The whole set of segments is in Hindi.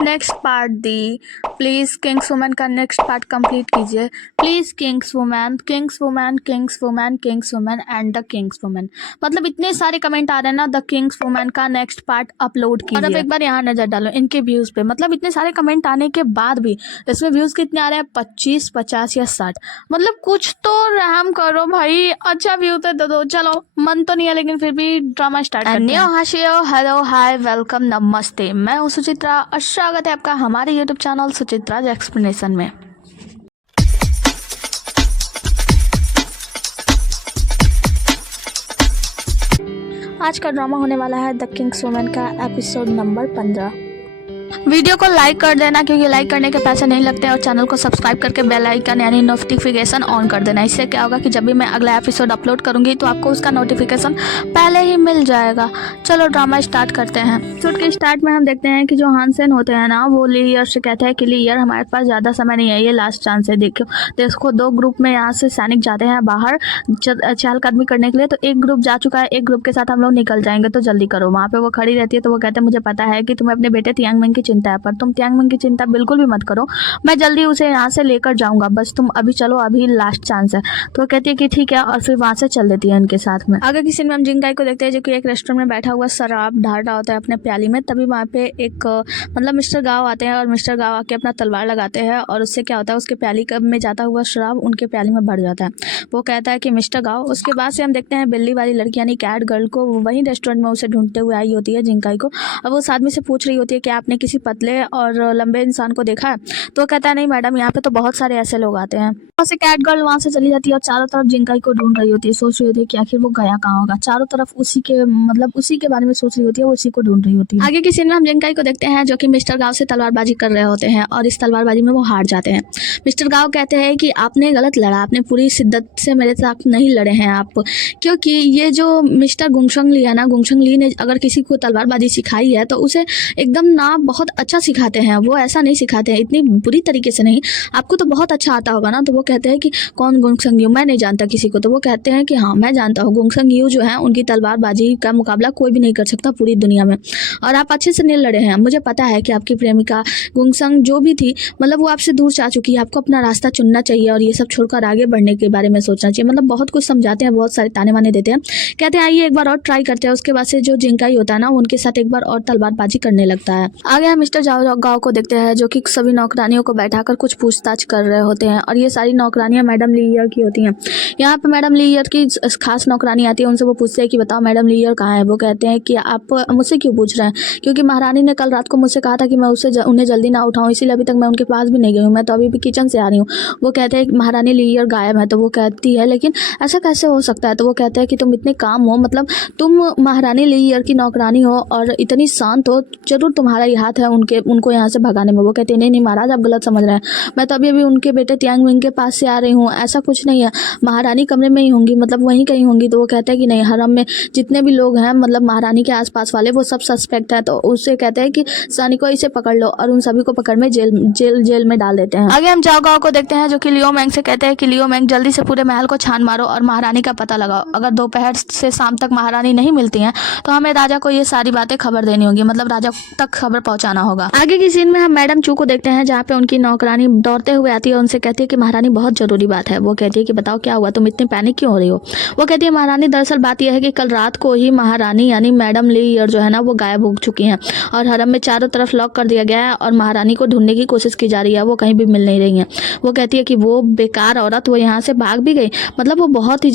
Next part the. Please Kings women का नेक्स्ट पार्ट कंप्लीट कीजिए। Please Kings women, Kings women, Kings women, Kings women and the Kings women. मतलब इतने सारे कमेंट आ रहे हैं ना, द किंग्स वुमेन का नेक्स्ट पार्ट अपलोड कीजिए। और अब एक बार यहाँ नजर डालो इनके व्यूज़ पे। मतलब इतने सारे कमेंट आने के बाद भी इसमें व्यूज़ कितने आ रहे हैं? 25, 50 या 60। मतलब कुछ तो रहम करो भाई, अच्छा व्यू तो दे दो। चलो मन तो नहीं है लेकिन फिर भी ड्रामा स्टार्ट करते हैं। हेलो हाय वेलकम नमस्ते, मैं हूँ सुचित्रा और स्वागत है आपका हमारे यूट्यूब चैनल सुचित्राज एक्सप्लेनेशन में। आज का ड्रामा होने वाला है द किंग्स वुमेन का एपिसोड नंबर 15। वीडियो को लाइक कर देना क्योंकि लाइक करने के पैसे नहीं लगते, और चैनल को सब्सक्राइब करके बेल आइकन यानी नोटिफिकेशन ऑन कर देना। इससे क्या होगा कि जब भी मैं अगला एपिसोड अपलोड करूंगी तो आपको उसका नोटिफिकेशन पहले ही मिल जाएगा। चलो ड्रामा स्टार्ट करते हैं। एपिसोड के स्टार्ट में हम देखते हैं कि जो हानसेन होते हैं ना, वो लीयर से कहते हैं कि लीयर हमारे पास ज़्यादा समय नहीं है, ये लास्ट चांस है। देखो 2 ग्रुप में यहाँ से सैनिक जाते हैं बाहर चहलकदमी करने के लिए। तो एक ग्रुप जा चुका है, एक ग्रुप के साथ हम लोग निकल जाएंगे, तो जल्दी करो। वहाँ पे वो खड़ी रहती है तो वो कहते हैं मुझे पता है कि तुम्हें अपने बेटे तियांगमिंग की चिंता है, पर तुम तियांगमिंग की चिंता बिल्कुल भी मत करो, मैं जल्दी उसे यहाँ से लेकर जाऊंगा, बस तुम अभी चलो, अभी लास्ट चांस है। तो वो कहती है कि ठीक है, और फिर वहाँ से चल देती है इनके साथ में। आगे की सीन में हम जिंगाई को देखते हैं जो कि एक रेस्टोरेंट में बैठा हुआ शराब ढाल रहा होता है अपने प्याली में। तभी वहाँ पे एक मतलब मिस्टर गाव आते हैं, और मिस्टर गाव आके अपना तलवार लगाते हैं, और उससे क्या होता है, उसके प्याली में जाता हुआ शराब उनके प्याली में भर जाता है। वो कहता है कि मिस्टर गाव। उसके बाद से हम देखते हैं बिल्ली वाली लड़की यानी कैट गर्ल को, वही रेस्टोरेंट में उसे ढूंढते हुए आई होती है जिंगाई को। अब वो उस आदमी से पूछ रही होती है कि आपने किसी पतले और लंबे इंसान को देखा है? तो वो कहता है नहीं मैडम, यहाँ पे तो बहुत सारे ऐसे लोग आते हैं। वहाँ से कैट गर्ल वहाँ से चली जाती है और चारों तरफ जिंगाई को ढूंढ रही होती है, सोच रही होती है कि आखिर वो गया कहाँ होगा। चारों तरफ उसी के बारे में सोच रही होती है, वो उसी को ढूंढ रही होती है। आगे की सीन में हम जिंगाई को देखते हैं जो कि मिस्टर गाव से तलवारबाजी कर रहे होते हैं, और इस तलवारबाजी में वो हार जाते हैं। मिस्टर गाव कहते हैं कि आपने गलत लड़ा, आपने पूरी शिद्दत से मेरे साथ नहीं लड़े हैं आप, क्योंकि ये जो मिस्टर गुंगशंग ली है ना, गुंगशंग ली ने अगर किसी को तलवारबाजी सिखाई है तो उसे एकदम ना बहुत अच्छा सिखाते हैं, वो ऐसा नहीं सिखाते हैं, इतनी बुरी तरीके से नहीं। आपको तो बहुत अच्छा आता होगा ना। तो वो कहते हैं कि कौन गुंगशंग यू? मैं नहीं जानता किसी को। तो वो कहते हैं कि हाँ मैं जानता हूँ, गुंगशंग यू जो है उनकी तलवारबाजी का मुकाबला कोई भी नहीं कर सकता पूरी दुनिया में, और आप अच्छे से नहीं लड़े हैं। मुझे पता है कि आपकी प्रेमिका गुंगशंग जो भी थी, मतलब वो आपसे दूर जा चुकी है, आपको अपना रास्ता चुनना चाहिए और ये सब छोड़कर आगे बढ़ने के बारे में सोचना चाहिए। मतलब बहुत कुछ समझाते हैं, बहुत सारे ताने वाने देते हैं, कहते हैं आइए एक बार और ट्राई करते हैं। उसके बाद से जो जिंगाई होता है ना, उनके साथ एक बार और तलवारबाजी करने लगता है। आगे हम मिस्टर जाओ गाँव को देखते हैं जो कि सभी नौकरानियों को बैठाकर कुछ पूछताछ कर रहे होते हैं, और ये सारी नौकरानियां मैडम लीयर की होती हैं। यहाँ पे मैडम लीयर की खास नौकरानी आती है, उनसे वो पूछते हैं कि बताओ मैडम लीयर कहाँ है? वो कहते हैं कि आप मुझसे क्यों पूछ रहे हैं? क्योंकि महारानी ने कल रात को मुझसे कहा था कि मैं उन्हें जल्दी ना उठाऊं, इसीलिए अभी तक मैं उनके पास भी नहीं गई हूँ, मैं तो अभी भी किचन से आ रही हूँ। वो कहते हैं महारानी लीयर गायब है। तो वो कहती है लेकिन ऐसा कैसे हो सकता है? तो वो कहते हैं कि तुम इतने काम हो, मतलब तुम महारानी लीयर की नौकरानी हो और इतनी शांत हो, जरूर तुम्हारा ही हाथ है उनको यहाँ से भगाने में। वो कहते हैं नहीं महाराज, आप गलत समझ रहे हैं, मैं तो अभी उनके बेटे तियांगमिंग के पास से आ रही हूँ, ऐसा कुछ नहीं है, महारानी कमरे में ही होंगी, मतलब वहीं कहीं होंगी। तो वो कहते हैं कि नहीं, हरम में जितने भी लोग हैं, मतलब महारानी के आसपास वाले, वो सब सस्पेक्ट है। तो उससे कहते हैं कि सैनिकों इसे पकड़ लो, और उन सभी को पकड़ में जेल में डाल देते हैं। आगे हम जाओ गाँव को देखते हैं जो कि लियो मैंग से कहते हैं कि लियो मैंग जल्दी से पूरे महल को छान मारो और महारानी का पता लगाओ। अगर दोपहर से शाम तक महारानी नहीं मिलती हैं तो हमें राजा को ये सारी बातें खबर देनी होगी, मतलब राजा तक खबर पहुंचाना होगा। आगे की सीन में हम मैडम चू को देखते हैं जहाँ पे उनकी नौकरानी दौड़ते हुए आती है, उनसे कहती है कि महारानी बहुत जरूरी बात है। वो कहती है कि बताओ क्या हुआ, तुम इतनी पैनिक क्यों हो रही हो? वो कहती है महारानी दरअसल बात यह है कि कल रात को ही महारानी यानी मैडम लीयर जो है ना, वो गायब हो चुकी हैं, और हरम में चारों तरफ लॉक कर दिया गया है, और महारानी को ढूंढने की कोशिश की जा रही है, वो कहीं भी मिल नहीं रही है। वो कहती है कि वो बेकार औरत वो यहाँ से भाग भी गई, मतलब वो बहुत ही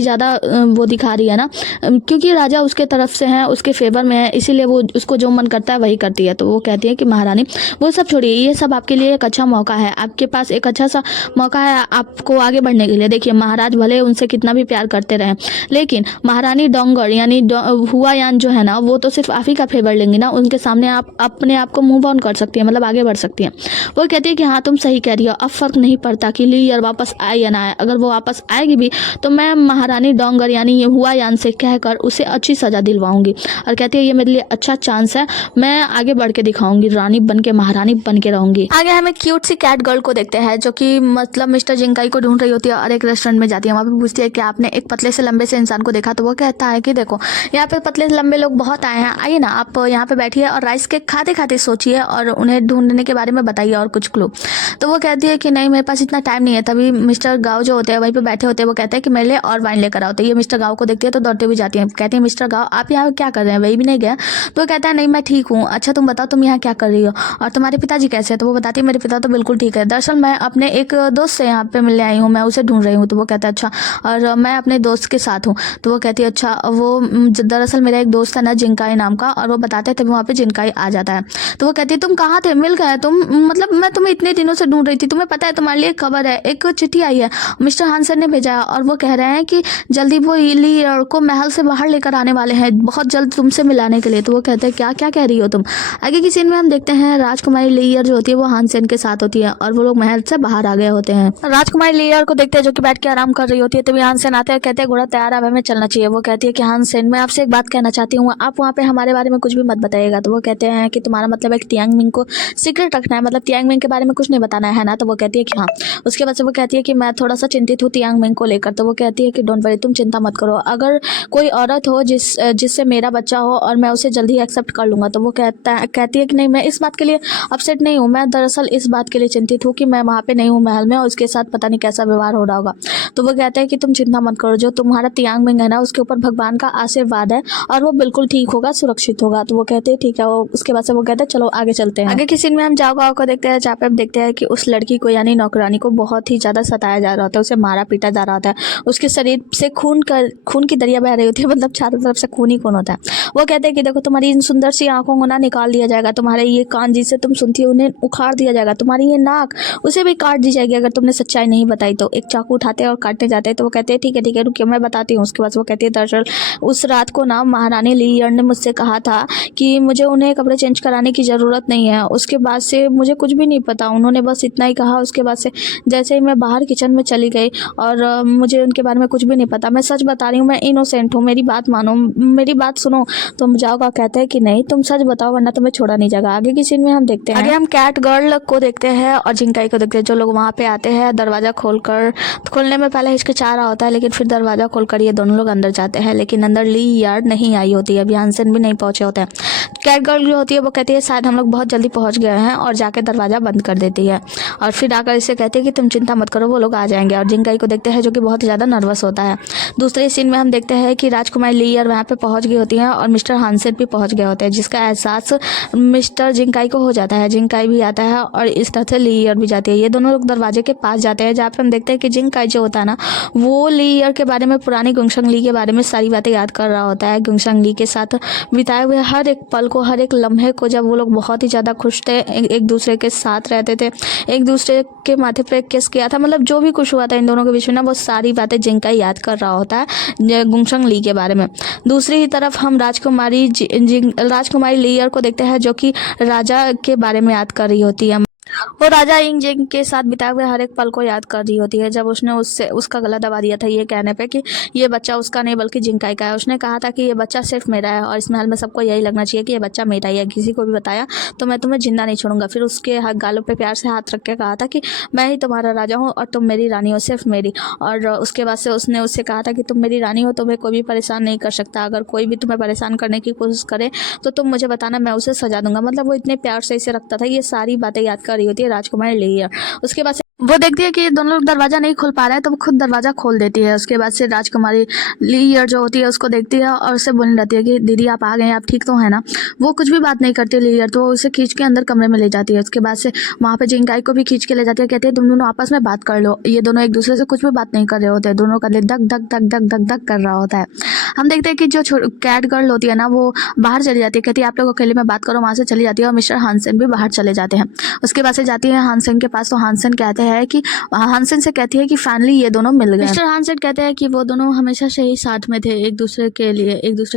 ज़्यादा वो दिखा रही है ना, क्योंकि राजा उसके तरफ से है, उसके फेवर में है, इसीलिए वो उसको जो मन करता है वही करती है। तो वो कहती है कि महारानी वो सब छोड़िए, ये सब आपके लिए एक अच्छा मौका है, आपके पास एक अच्छा सा मौका है आपको आगे बढ़ने के लिए। देखिए महाराज भले उनसे कितना भी प्यार करते रहे, लेकिन महारानी डोंगर यानी हुआयान जो है ना, वो तो सिर्फ आप ही का फेवर लेंगी ना, उनके सामने आप अपने आप को मूव ऑन कर सकती है, मतलब आगे बढ़ सकती है। वो कहती है कि हाँ तुम सही कह रही हो, अब फर्क नहीं पड़ता कि लीयर वापस आए या ना आए, अगर वो वापस आएगी भी तो मैं महारानी डोंगर यानी हुआयान से कहकर उसे अच्छी सजा दिलवाऊंगी। और कहती है ये मेरे लिए अच्छा चांस है, मैं आगे बढ़ के दिखाऊंगी, रानी बन के, महारानी बन के रहूंगी। आगे हमें क्यूट सी कैट गर्ल को देखते हैं जो कि मतलब मिस्टर जिंकाई को ढूंढ रही होती है और एक रेस्टोरेंट में जाती है। वहाँ पे पूछती है कि आपने एक पतले से लंबे से इंसान को देखा? तो वो कहता है कि देखो यहाँ पे पतले से लंबे लोग बहुत आए हैं, आइए ना आप यहाँ पे बैठिए और राइस केक खाते खाते सोचिए और उन्हें ढूंढने के बारे में बताइए और कुछ क्लू। तो वो कहती है कि नहीं मेरे पास इतना टाइम नहीं है। तभी मिस्टर गाँव जो होते हैं वहीं पे बैठे होते हैं, वो कहते हैं कि मेरे लिए और वाइन लेकर आओ। तो ये मिस्टर गाँव को देखती है तो दौड़ते हुए जाती है, कहती है मिस्टर गाँव आप यहाँ क्या कर रहे हैं? वही भी नहीं गया। तो वो कहता है नहीं मैं ठीक हूँ। अच्छा तुम बताओ तुम यहाँ क्या कर रही हो और तुम्हारे पिताजी कैसे हैं? तो वो बताती है मेरे पिता तो बिल्कुल ठीक है, दरअसल मैं अपने एक दोस्त से यहाँ पे मिलने आई हूँ, मैं उसे ढूंढ रही हूँ। तो वो कहता है अच्छा, और मैं अपने दोस्त के साथ हूँ। तो वो कहती है अच्छा, वो दरअसल मेरा एक दोस्त है ना जिंकाई नाम का, और वो बताते थे वहाँ पे जिंकाई आ जाता है। तो वो कहती है तुम कहाँ थे, मिल गए तुम? मतलब मैं तुम्हें इतने दिनों से ढूंढ रही थी, तुम्हें पता है तुम्हारे लिए खबर है, एक चिट्ठी आई है, मिस्टर हानसन ने भेजा है और वो कह रहे हैं कि जल्दी वो लीयर को महल से बाहर लेकर आने वाले हैं, बहुत जल्द तुमसे मिलाने के लिए। तो वो कहते हैं क्या क्या कह रही हो तुम? आगे की सीन में हम देखते हैं राजकुमारी लीयर जो होती है वो हानसेन के साथ होती है और वो लोग महल से बाहर आ गए होते हैं। राजकुमारी लीयर को देखते हैं जो कि बैठ के आराम कर रही होती है। तभी हानसेन आते हैं, कहते हैं घोड़ा तैयार है, हमें चलना चाहिए। वो कहती है कि हानसेन मैं आपसे एक बात कहना चाहती हूँ, आप वहाँ पे हमारे बारे में कुछ भी मत बताइएगा। तो वो कहते हैं कि तुम्हारा मतलब है कि तियांग मिंग को सीक्रेट रखना है, मतलब तियांग मिंग के बारे में कुछ नहीं बताना है ना? तो वो कहती है कि हाँ। उसके बाद से वो कहती है कि मैं थोड़ा सा चिंतित हूँ तियांग मिंग को लेकर। तो वो कहती है कि डोंट वरी, तुम चिंता मत करो, अगर कोई औरत हो जिससे मेरा बच्चा हो और मैं उसे जल्दी एक्सेप्ट कर लूँगा। तो वो कहती है कि नहीं मैं इस बात के लिए अपसेट नहीं हूँ, मैं दरअसल इस बात के लिए चिंतित हूँ कि मैं वहाँ पे नहीं हूँ महल में और उसके साथ पता नहीं कैसा व्यवहार हो रहा होगा। तो वो कहता है कि तुम चिंता मत करो, जो तुम्हारा तियांग मिंग है ना उसके ऊपर भगवान का आशीर्वाद है और वो बिल्कुल ठीक होगा, सुरक्षित होगा। तो वो कहते हैं ठीक है। वो उसके बाद से वो कहते हैं चलो आगे चलते हैं। आगे की सीन में हम जाओ गाँव को देखते हैं, जहाँ पे हम देखते हैं कि उस लड़की को यानी नौकरानी को बहुत ही ज़्यादा सताया जा रहा होता है, उसे मारा पीटा जा रहा होता है, उसके शरीर से खून की दरिया बह रही होती है, मतलब चारों तरफ से खून ही खून होता है। वो कहते हैं कि देखो तुम्हारी इन सुंदर सी आंखों को ना निकाल दिया जाएगा, तुम्हारे ये कान जिससे तुम सुनती हो उन्हें उखाड़ दिया जाएगा, तुम्हारी ये नाक उसे भी काट दी जाएगी अगर तुमने सच्चाई नहीं बताई तो। एक चाकू उठाते हैं और काटने जाते हैं। तो वो कहते हैं ठीक है रुकिए मैं बताती हूँ। उसके बाद वो कहती है दरअसल उस रात को ना महारानी लीयर ने मुझसे कहा था कि मुझे उन्हें कपड़े चेंज कराने की ज़रूरत नहीं है। उसके बाद से मुझे कुछ भी नहीं पता, उन्होंने बस इतना ही कहा। उसके बाद से जैसे ही मैं बाहर किचन में चली गई और मुझे उनके बारे में कुछ भी नहीं पता, मैं सच बता रही हूँ, मैं इनोसेंट हूँ, मेरी बात मानो, मेरी बात सुनो। तो जाओगा कहते हैं कि नहीं तुम सच बताओ वरना तुम्हें छोड़ा नहीं जाएगा। आगे की सीन में हम देखते हैं, आगे हम कैट गर्ल को देखते हैं और जिंकाई को देखते हैं, जो लोग वहाँ पे आते हैं दरवाज़ा खोलने में पहले हिचकिचा रहा होता है, लेकिन फिर दरवाज़ा खोलकर ये दोनों लोग अंदर जाते हैं। लेकिन अंदर ली यार्ड नहीं आई होती है, अभी हानसेन भी नहीं पहुँचे होते हैं। कैट गर्ल जो होती है वो कहती है शायद हम लोग बहुत जल्दी पहुँच गए हैं और जाके दरवाज़ा बंद कर देती है और फिर आकर इससे कहती है कि तुम चिंता मत करो वो लोग आ जाएंगे। और जिंकाई को देखते हैं जो कि बहुत ज़्यादा नर्वस होता है। दूसरे सीन में हम देखते हैं कि राजकुमारी लीयर वहाँ पे पहुँच गई होती हैं और मिस्टर हानसेन भी पहुँच गए होते हैं, जिसका एहसास मिस्टर जिंकाई को हो जाता है। जिंकाई भी आता है और इस तरह से लीयर भी जाती है। ये दोनों लोग दरवाजे के पास जाते हैं, जहाँ पे हम देखते हैं कि जिंकाई जो होता है ना वो लीयर के बारे में, पुरानी गुंगशंग ली के बारे में सारी बातें याद कर रहा होता है। गुंगशंग ली के साथ बिताए हुए हर एक पल को, हर एक लम्हे को, जब वो लोग बहुत ही ज़्यादा खुश थे, एक दूसरे के साथ रहते थे, एक दूसरे के माथे पे किस किया था, मतलब जो भी कुछ हुआ था इन दोनों के बीच में ना, वो सारी बातें जिंकाई याद कर रहा होता है गुंगशंग ली के बारे में। दूसरी ही तरफ हम राजकुमारी लीयर को देखते हैं जो कि राजा के बारे में याद कर रही होती है। वो राजा इंग जिंग के साथ बिताए हुए हर एक पल को याद कर रही होती है, जब उसने उसका गला दबा दिया था ये कहने पे कि ये बच्चा उसका नहीं बल्कि जिंकाई का है। उसने कहा था कि ये बच्चा सिर्फ मेरा है और इस महल में सबको यही लगना चाहिए कि ये बच्चा मेरा ही है, किसी को भी बताया तो मैं तुम्हें जिंदा नहीं छोड़ूंगा। फिर उसके गालों पे प्यार से हाथ रख के कहा था कि मैं ही तुम्हारा राजा हूँ और तुम मेरी रानी हो, सिर्फ मेरी। और उसके बाद से उसने उससे कहा था कि तुम मेरी रानी हो, तुम्हें कोई भी परेशान नहीं कर सकता, अगर कोई भी तुम्हें परेशान करने की कोशिश करे तो तुम मुझे बताना, मैं उसे सजा दूंगा। मतलब वो इतने प्यार से इसे रखता था। ये सारी बातें याद कर रही होती है राजकुमारी लीयर। उसके बाद वो देखती है कि दोनों लोग दरवाजा नहीं खोल पा रहे हैं तो वो खुद दरवाजा खोल देती है। उसके बाद से राजकुमारी लीयर जो होती है उसको देखती है और उससे बोलने लगती है कि दीदी आप आ गए, आप ठीक तो है ना। वो कुछ भी बात नहीं करती लीयर, तो वो उसे खींच के अंदर कमरे में ले जाती है। उसके बाद से वहाँ पे जिंकाई को भी खींच के ले जाती है, कहती है तुम दोनों आपस में बात कर लो। ये दोनों एक दूसरे से कुछ भी बात नहीं कर रहे होते, दोनों का दिल धक धक धक धक धक धक कर रहा होता है। हम देखते हैं कि जो कैट गर्ल होती है ना वो बाहर चली जाती है, कहती है आप लोग अकेले में बात करो, वहाँ से चली जाती है और मिस्टर हानसेन भी बाहर चले जाते हैं। उसके बाद से जाती है हानसेन के पास, तो हानसेन कहते हैं हैं कि हानसेन से कहती है कि फाइनली ये दोनों मिल गए। मिस्टर हानसेन कहते हैं कि वो दोनों हमेशा से ही साथ में थे, एक दूसरे के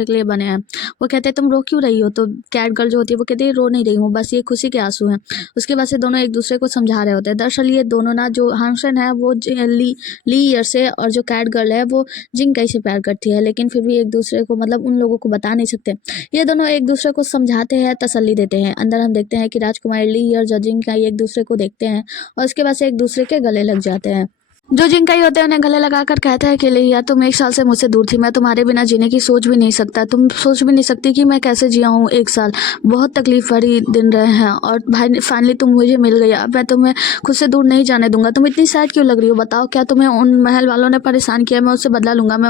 लिए बने हैं। वो कहते हैं तुम रो क्यों रही हो? तो कैट गर्ल जो होती है वो कहती है रो नहीं रही हूँ, बस ये खुशी के आंसू हैं। उसके बाद से दोनों एक दूसरे को समझा रहे होते हैं। दरअसल ये दोनों ना, जो हानसेन है वो ली ईयर से, और जो कैट गर्ल है वो जिंग काई से प्यार करती है, लेकिन फिर भी एक दूसरे को मतलब उन लोगों को बता नहीं सकते। ये दोनों एक दूसरे को समझाते हैं, तसल्ली देते हैं। अंदर हम देखते हैं कि राजकुमारी ली और जिंग काई एक दूसरे को देखते हैं और उसके बाद से एक दूसरे के गले लग जाते हैं। जो जिंकाई होते हैं उन्हें गले लगाकर कहता है कि लिया तुम 1 साल से मुझसे दूर थी, मैं तुम्हारे बिना जीने की सोच भी नहीं सकता, तुम सोच भी नहीं सकती कि मैं कैसे जिया हूँ 1 साल, बहुत तकलीफ भरी दिन रहे हैं और भाई फाइनली तुम मुझे मिल गई, अब मैं तुम्हें खुद से दूर नहीं जाने दूंगा। तुम इतनी सैड क्यों लग रही हो? बताओ, क्या तुम्हें उन महल वालों ने परेशान किया? मैं उससे बदला लूंगा, मैं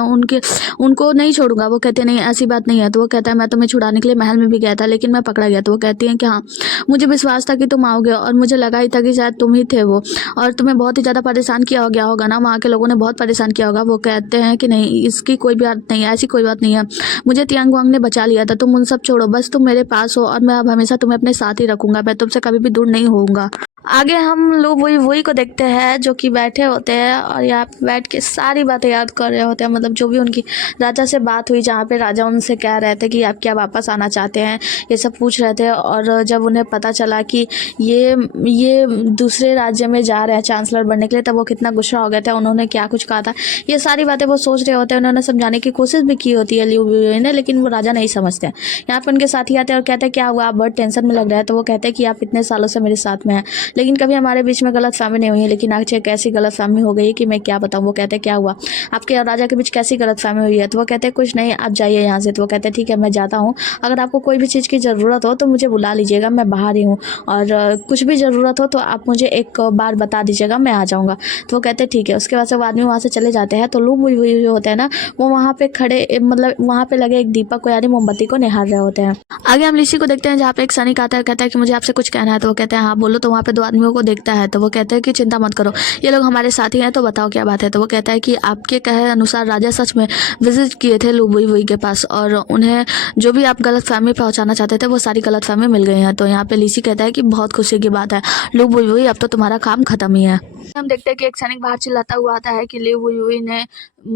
उनको नहीं छोड़ूंगा। वो कहते नहीं, ऐसी बात नहीं है। तो वो कहता है मैं तुम्हें छुड़ाने के लिए महल में भी गया था, लेकिन मैं पकड़ा गया। तो वो कहती है कि हाँ, मुझे विश्वास था कि तुम आओगे और मुझे लगा ही था कि शायद तुम ही थे वो, और तुम्हें बहुत ही ज़्यादा परेशान किया गया होगा ना, वहाँ के लोगों ने बहुत परेशान किया होगा। वो कहते हैं कि नहीं, इसकी कोई बात नहीं है, ऐसी कोई बात नहीं है, मुझे तियांग वांग ने बचा लिया था, तुम उन सब छोड़ो, बस तुम मेरे पास हो और मैं अब हमेशा तुम्हें अपने साथ ही रखूंगा, मैं तुमसे कभी भी दूर नहीं होऊंगा। आगे हम लोग वही को देखते हैं जो कि बैठे होते हैं और यहाँ पे बैठ के सारी बातें याद कर रहे होते हैं, मतलब जो भी उनकी राजा से बात हुई, जहाँ पे राजा उनसे कह रहे थे कि आप क्या वापस आना चाहते हैं, ये सब पूछ रहे थे। और जब उन्हें पता चला कि ये दूसरे राज्य में जा रहे हैं चांसलर बनने के लिए, तब वो कितना गुस्सा हो गया था, उन्होंने क्या कुछ कहा था, ये सारी बातें वो सोच रहे होते हैं। उन्होंने समझाने की कोशिश भी की होती है लियू बुई ने, लेकिन वो राजा नहीं समझते हैं। यहाँ पे उनके साथी आते हैं और कहते हैं क्या हुआ, आप बहुत टेंशन में लग रहा है। तो वो कहते हैं कि आप इतने सालों से मेरे साथ में हैं, लेकिन कभी हमारे बीच में गलतफहमी नहीं हुई है, लेकिन आज एक ऐसी गलतफहमी हो गई कि मैं क्या बताऊं। वो कहते हैं क्या हुआ, आपके और राजा के बीच कैसी गलतफहमी हुई है? तो वो कहते हैं कुछ नहीं, आप जाइए यहाँ से। तो वो कहते हैं ठीक है, मैं जाता हूँ, अगर आपको कोई भी चीज़ की ज़रूरत हो तो मुझे बुला लीजिएगा, मैं बाहर ही हूँ, और कुछ भी ज़रूरत हो तो आप मुझे एक बार बता दीजिएगा, मैं आ जाऊँगा। तो वो कहते हैं ठीक है। उसके बाद से वो आदमी वहाँ से चले जाते हैं। तो लू बुई हुई होते हैं ना, वो वहाँ पे खड़े, मतलब वहाँ पे लगे एक दीपक को यानी मोमबत्ती को निहार रहे होते हैं। आगे हम लिसी को देखते हैं, जहाँ पे एक सैनिक आता है, कहता है कि मुझे आपसे कुछ कहना है। तो वो कहते हैं हाँ बोलो। तो वहाँ पे 2 आदमियों को देखता है। तो वो कहते हैं कि चिंता मत करो, ये लोग हमारे साथी हैं, तो बताओ क्या बात है। तो वो कहता है कि आपके कहे अनुसार राजा सच में विजिट किए थे लू बुई हुई के पास, और उन्हें जो भी आप गलतफहमी पहुंचाना चाहते थे वो सारी गलतफहमी मिल गई हैं। तो यहाँ पे लिसी कहता है कि बहुत खुशी की बात है लू बुई हुई, अब तो तुम्हारा काम खत्म ही है। हम देखते हैं कि एक सैनिक बाहर चिल्लाता हुआ आता है कि लू बुई हुई ने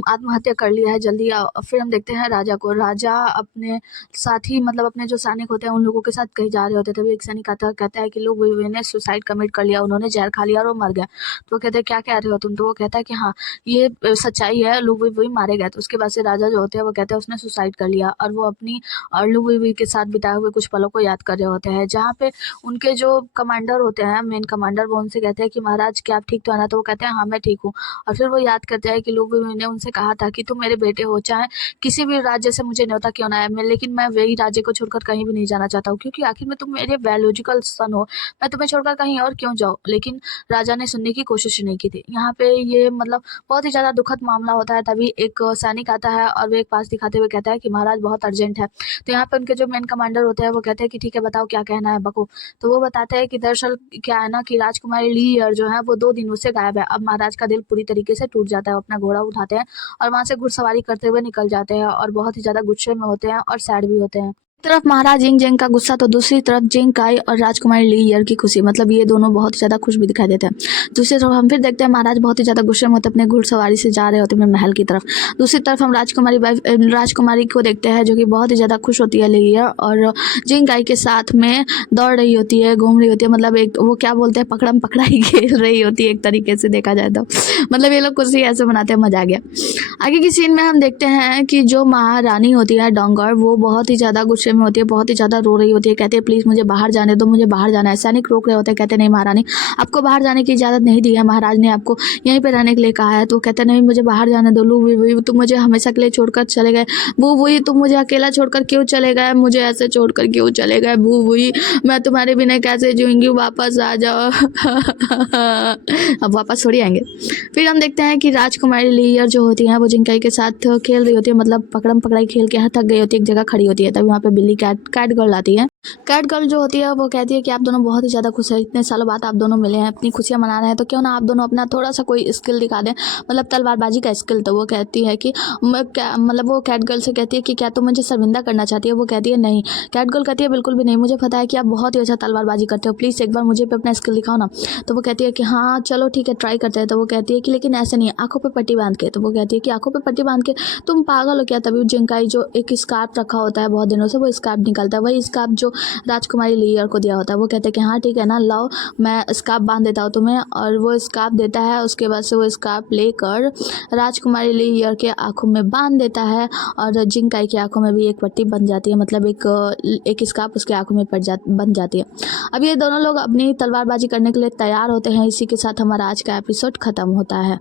आत्महत्या कर लिया है, जल्दी आओ। फिर हम देखते हैं राजा को, राजा अपने साथी, मतलब अपने जो सैनिक होते हैं उन लोगों के साथ कहीं जा रहे होते थे। तभी एक सैनिक आता है, कहता है कि लू बुई हुई ने सुसाइड कमिट कर लिया, उन्होंने जहर खा लिया और वो मर गया। तो वो कहते हैं क्या कह रहे हो तुम? तो वो कहता है कि हाँ ये सच्चाई है, लू बुई हुई मारे गए। तो उसके बाद से राजा जो होते हैं वो कहते हैं उसने सुसाइड कर लिया, और वो अपनी और लू बुई हुई के साथ बिताए हुए कुछ पलों को याद कर रहे होते हैं। जहाँ पे उनके जो कमांडर होते हैं, मेन कमांडर, वो उनसे कहते हैं कि महाराज क्या आप ठीक तो है ना? तो वो कहते हैं हाँ मैं ठीक हूँ। और फिर वो याद करते हैं कि लू बुई हुई ने उनसे कहा था कि तुम मेरे बेटे हो, चाहे किसी भी राज्य से मुझे न्योता क्यों ना है, लेकिन मैं वही राज्य को छोड़कर कहीं भी नहीं जाना चाहता हूँ, क्योंकि आखिर में तुम मेरे बायोलॉजिकल सन हो, मैं तुम्हें छोड़कर कहीं और क्यों जाऊँ। लेकिन राजा ने सुनने की कोशिश नहीं की थी। यहाँ पे ये मतलब बहुत ही ज़्यादा दुखद मामला होता है। तभी एक सैनिक आता है और वो एक पास दिखाते हुए कहता है कि महाराज बहुत अर्जेंट है। तो यहाँ पे उनके जो मेन कमांडर होते हैं वो कहते हैं कि ठीक है बताओ क्या कहना है बको। तो वो बताते हैं कि दरअसल क्या है ना कि राजकुमारी ली ईयर जो है वो 2 दिनों से गायब है। अब महाराज का दिल पूरी तरीके से टूट जाता है, वो अपना घोड़ा उठाते हैं और वहाँ से घुड़सवारी करते हुए निकल जाते हैं, और बहुत ही ज़्यादा गुस्से में होते हैं और सैड भी होते हैं। एक तरफ महाराज जिंग जेंग का गुस्सा, तो दूसरी तरफ जिंग काई और राजकुमारी ली ईयर की खुशी, मतलब ये दोनों बहुत ही ज़्यादा खुश भी दिखाई देते हैं। दूसरी तरफ हम फिर देखते हैं महाराज बहुत ही ज़्यादा गुस्से में होते अपने घुड़सवारी से जा रहे होते हैं महल की तरफ। दूसरी तरफ हम राजकुमारी को देखते हैं जो कि बहुत ही ज़्यादा खुश होती है ली ईयर, और जिंग काई के साथ में दौड़ रही होती है, घूम रही होती है, मतलब एक वो क्या बोलते हैं पकड़म पकड़ाई खेल रही होती है एक तरीके से देखा जाए तो। मतलब ये लोग खुशी ऐसे मनाते हैं, मजा आ गया। आगे की सीन में हम देखते हैं कि जो महारानी होती है डोंगर, वो बहुत ही ज़्यादा गुस्से में होती है, बहुत ही ज़्यादा रो रही होती है, कहती है प्लीज़ मुझे बाहर जाने दो, मुझे बाहर जाना है। सैनिक रोक रहे होते हैं, कहते नहीं महारानी आपको बाहर जाने की इजाज़त नहीं दी है, महाराज ने आपको यहीं पे रहने के लिए कहा है। तो कहते नहीं मुझे बाहर जाने दो, लू बुई हुई तुम मुझे हमेशा के लिए छोड़कर चले गए, बू बुई तुम मुझे अकेला छोड़कर क्यों चले गए, मुझे ऐसे छोड़कर क्यों चले गए, बू बुई मैं तुम्हारे बिना कैसे जीऊँगी, वापस आ जाओ। अब वापस थोड़ी आएंगे। फिर हम देखते हैं कि राजकुमारी ली ईयर जो होती है वो जिंग काई के साथ खेल रही होती है, मतलब पकड़म पकड़ाई खेल के यहाँ थक गई होती है, एक जगह खड़ी होती है। तभी वहाँ पे बिल्ली कैट गर्ल आती है कैट गर्ल जो होती है वो कहती है कि आप दोनों बहुत ही ज़्यादा खुश हैं, इतने सालों बाद आप दोनों मिले हैं, अपनी खुशियाँ मना रहे हैं, तो क्यों ना आप दोनों अपना थोड़ा सा कोई स्किल दिखा दें, मतलब तलवारबाजी का स्किल। तो वो कहती है कि मतलब वो कैट गर्ल से कहती है कि क्या तुम मुझे शर्मिंदा करना चाहती है। वो कहती है नहीं। कैट गर्ल कहती है बिल्कुल भी नहीं, मुझे पता है कि आप बहुत ही अच्छा तलवारबाजी करते हो, प्लीज़ एक बार मुझे पे अपना स्किल दिखाओ ना। तो वो कहती है कि हाँ चलो ठीक है ट्राई करते हैं। तो वो कहती है कि लेकिन ऐसे नहीं, आंखों पे पट्टी बांध के। तो वो कहती है कि आंखों पे पट्टी बांध के तुम पागल हो क्या। तभी जिंकाई जो एक स्कार्फ रखा होता है बहुत दिनों से, वो स्कार्फ निकालता है, वही स्कार्फ जो राजकुमारी लेयर को दिया होता है। वो कहते हैं कि हाँ ठीक है ना, लाओ मैं स्कार्फ बांध देता हूँ तुम्हें। और वो स्कार्फ देता है, उसके बाद से वो स्कार्फ लेकर राजकुमारी लेयर के आंखों में बांध देता है और जिंकाई की आंखों में भी एक पट्टी बन जाती है, मतलब एक स्कार्फ उसकी आंखों में बन जाती है। अब ये दोनों लोग अपनी तलवारबाजी करने के लिए तैयार होते हैं। इसी के साथ हमारा आज का एपिसोड खत्म होता है।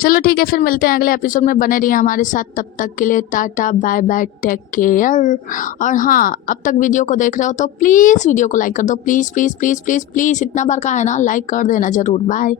चलो ठीक है, फिर मिलते हैं अगले एपिसोड में, बने रहिए हमारे साथ। तब तक के लिए tata bye bye, take care. और हाँ, अब तक वीडियो को देख रहे हो तो प्लीज़ वीडियो को लाइक कर दो, please please please please please, इतना बार कहा है ना, लाइक कर देना ज़रूर। बाय।